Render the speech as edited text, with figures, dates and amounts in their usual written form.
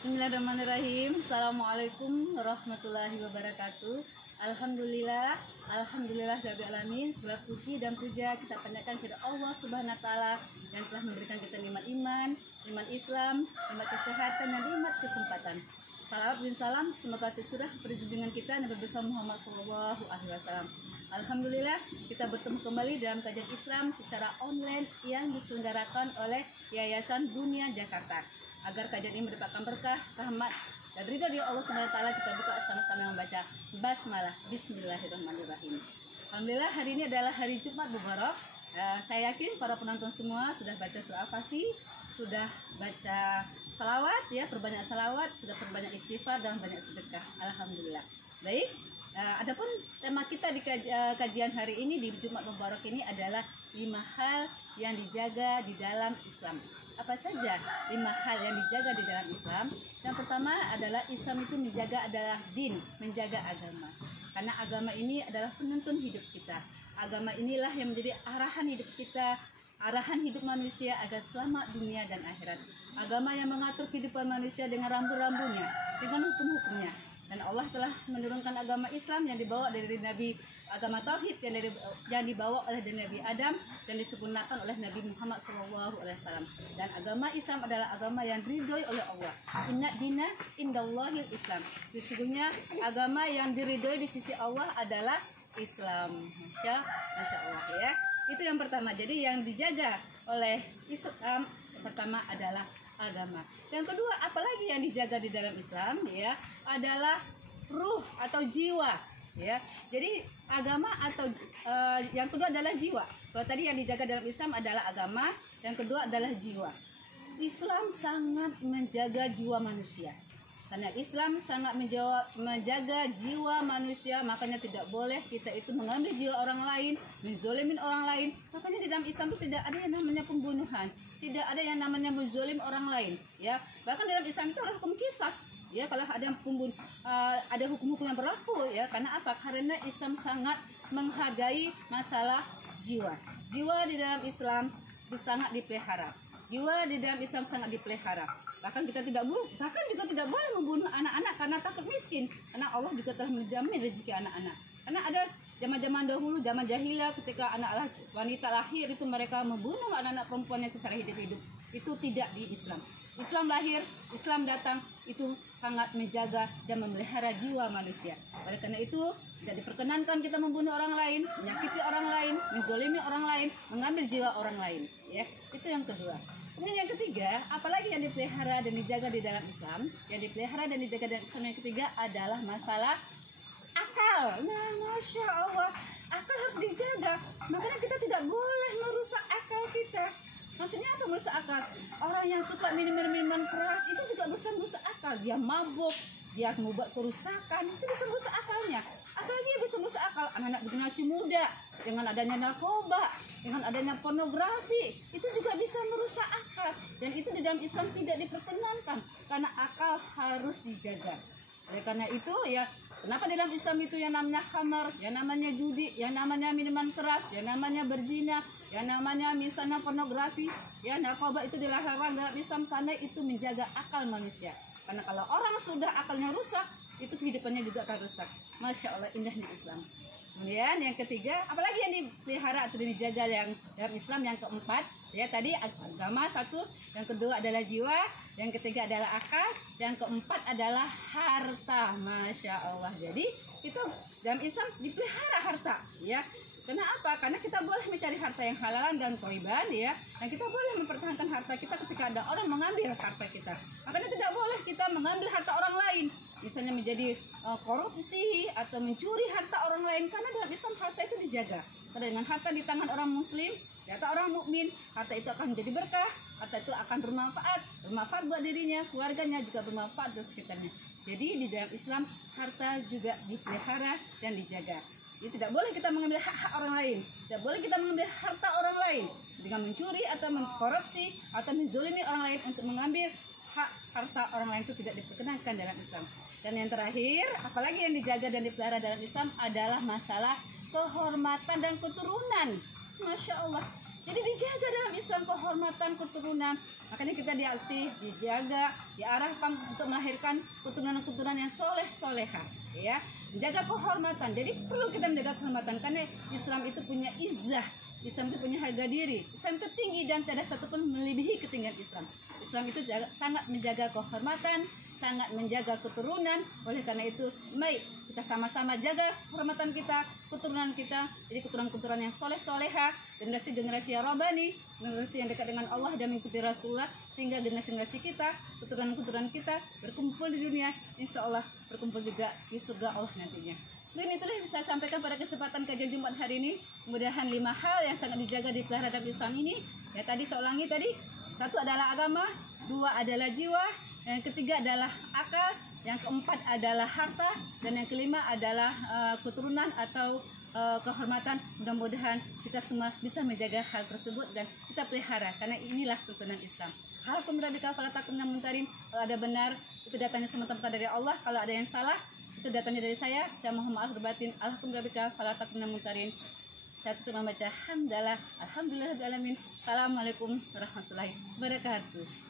Bismillahirrahmanirrahim. Assalamualaikum warahmatullahi wabarakatuh. Alhamdulillah, rabbil alamin. Segala puji dan puja kita panjatkan kepada Allah Subhanahu wa taala yang telah memberikan kita nikmat iman, nikmat Islam, nikmat kesehatan dan nikmat kesempatan. Salawat dan salam semoga tercurah kepada junjungan kita Nabi besar Muhammad sallallahu alaihi wasallam. Alhamdulillah kita bertemu kembali dalam kajian Islam secara online yang diselenggarakan oleh Yayasan Dunia Jakarta. Agar kajian ini mendapatkan berkah, rahmat, dan ridha dari Allah Subhanahu wa taala, kita buka sama-sama membaca basmalah. Bismillahirrahmanirrahim. Alhamdulillah hari ini adalah hari Jumat Mubarak. Saya yakin para penonton semua sudah baca surah Al-Kahfi, sudah baca salawat ya, perbanyak salawat, sudah perbanyak istighfar dan banyak sedekah. Alhamdulillah. Baik. Adapun tema kita di kajian hari ini di Jumat Mubarak ini adalah 5 hal yang dijaga di dalam Islam. Apa saja 5 hal yang dijaga di dalam Islam? Yang pertama adalah Islam itu menjaga adalah din, menjaga agama. Karena agama ini adalah penuntun hidup kita. Agama inilah yang menjadi arahan hidup kita, arahan hidup manusia agar selamat dunia dan akhirat. Agama yang mengatur kehidupan manusia dengan rambu-rambunya, dengan hukum-hukumnya. Dan Allah telah menurunkan agama Islam yang dibawa dari Nabi, agama Tauhid yang dibawa oleh Nabi Adam dan disempurnakan oleh Nabi Muhammad SAW. Dan agama Islam adalah agama yang diridhoi oleh Allah. Inna dina indallahil Islam. Sesungguhnya agama yang diridhoi di sisi Allah adalah Islam. Masya Allah ya. Itu yang pertama. Jadi yang dijaga oleh Islam pertama adalah agama. Yang kedua, apalagi yang dijaga di dalam Islam ya adalah ruh atau jiwa ya. Jadi agama atau yang kedua adalah jiwa. Kalau tadi yang dijaga dalam Islam adalah agama, yang kedua adalah jiwa. Islam sangat menjaga jiwa manusia. Karena Islam sangat menjaga jiwa manusia, makanya tidak boleh kita itu mengambil jiwa orang lain, menzolimin orang lain. Makanya di dalam Islam itu tidak ada yang namanya pembunuhan, tidak ada yang namanya menzolim orang lain. Ya, bahkan dalam Islam itu ada hukum qisas. Ya, kalau ada pembunuh, ada hukum-hukum yang berlaku. Ya, karena apa? Karena Islam sangat menghargai masalah jiwa. Jiwa di dalam Islam itu sangat dipelihara. Jiwa di dalam Islam sangat dipelihara. Bahkan juga tidak boleh membunuh anak-anak karena takut miskin. Karena Allah juga telah menjamin rezeki anak-anak. Karena ada zaman-zaman dahulu, zaman jahiliyah, ketika anak wanita lahir itu mereka membunuh anak-anak perempuannya secara hidup-hidup. Itu tidak di Islam. Islam lahir, Islam datang, itu sangat menjaga dan memelihara jiwa manusia. Oleh karena itu, tidak diperkenankan kita membunuh orang lain, menyakiti orang lain, menzolimi orang lain, mengambil jiwa orang lain. Ya, itu yang kedua. Kemudian yang ketiga, apalagi yang dipelihara dan dijaga di dalam Islam, yang dipelihara dan dijaga dalam Islam yang ketiga adalah masalah akal. Nah, Masya Allah, akal harus dijaga. Makanya kita tidak boleh merusak akal kita. Maksudnya apa merusak akal? Orang yang suka minuman keras itu juga bisa merusak akal. Dia mabuk, dia membuat kerusakan, itu bisa merusak akalnya. Apalagi bisa merusak akal anak-anak generasi muda dengan adanya narkoba, dengan adanya pornografi, itu juga bisa merusak akal. Dan itu di dalam Islam tidak diperkenankan karena akal harus dijaga. Oleh karena itu ya, kenapa di dalam Islam itu yang namanya khamar, yang namanya judi, yang namanya minuman keras, yang namanya berzina, yang namanya misalnya pornografi, ya narkoba itu dilarang dalam Islam karena itu menjaga akal manusia. Karena kalau orang sudah akalnya rusak, itu kehidupannya juga akan rusak. Masya Allah, indahnya Islam. Kemudian yang ketiga, apalagi yang dipelihara atau dijaga yang dalam Islam yang keempat, ya tadi agama satu, yang kedua adalah jiwa, yang ketiga adalah akal, yang keempat adalah harta. Masya Allah. Jadi itu dalam Islam dipelihara harta, ya. Karena apa? Karena kita boleh mencari harta yang halalan dan thayyiban, ya. Dan kita boleh mempertahankan harta kita ketika ada orang mengambil harta kita. Makanya tidak boleh kita mengambil harta orang lain. Misalnya menjadi korupsi atau mencuri harta orang lain, karena dalam Islam harta itu dijaga. Karena dengan harta di tangan orang muslim, harta orang mukmin, harta itu akan menjadi berkah, harta itu akan bermanfaat buat dirinya, keluarganya, juga bermanfaat buat sekitarnya. Jadi di dalam Islam harta juga dipelihara dan dijaga. Jadi tidak boleh kita mengambil hak-hak orang lain, tidak boleh kita mengambil harta orang lain dengan mencuri atau mengkorupsi atau menzolimi orang lain untuk mengambil hak harta orang lain, itu tidak diperkenankan dalam Islam. Dan yang terakhir, apalagi yang dijaga dan dipelihara dalam Islam adalah masalah kehormatan dan keturunan. Masya Allah. Jadi dijaga dalam Islam kehormatan keturunan. Makanya kita dijaga, diarahkan untuk melahirkan keturunan-keturunan yang soleh-soleha, ya. Menjaga kehormatan. Jadi perlu kita menjaga kehormatan karena Islam itu punya izzah. Islam itu punya harga diri. Islam itu tinggi dan tidak satupun melebihi ketinggian Islam. Islam itu sangat menjaga kehormatan, sangat menjaga keturunan. Oleh karena itu, baik kita sama-sama jaga kehormatan kita, keturunan kita. Jadi keturunan-keturunan yang soleh-soleha, generasi-generasi yang robani, generasi yang dekat dengan Allah dan mengikuti Rasulullah, sehingga generasi-generasi kita, keturunan-keturunan kita berkumpul di dunia, insya Allah berkumpul juga di surga Allah nantinya. Dan itulah yang bisa saya sampaikan pada kesempatan kajian Jumat hari ini. Mudah-mudahan 5 hal yang sangat dijaga di pelihara dalam Islam ini. Ya tadi saya ulangi tadi, 1 adalah agama, 2 adalah jiwa, yang ketiga adalah akal, yang keempat adalah harta, dan yang kelima adalah keturunan atau kehormatan. Mudah-mudahan kita semua bisa menjaga hal tersebut dan kita pelihara karena inilah tuntunan Islam. Halakum rabbika fala takun mumtarin. Kalau ada benar itu datangnya semata-mata dari Allah, kalau ada yang salah itu datangnya dari saya mohon maaf berbatin. Halakum rabbika fala takun mumtarin. Saya tutup membaca hamdalah alhamdulillahirabbil alamin. Assalamualaikum warahmatullahi wabarakatuh.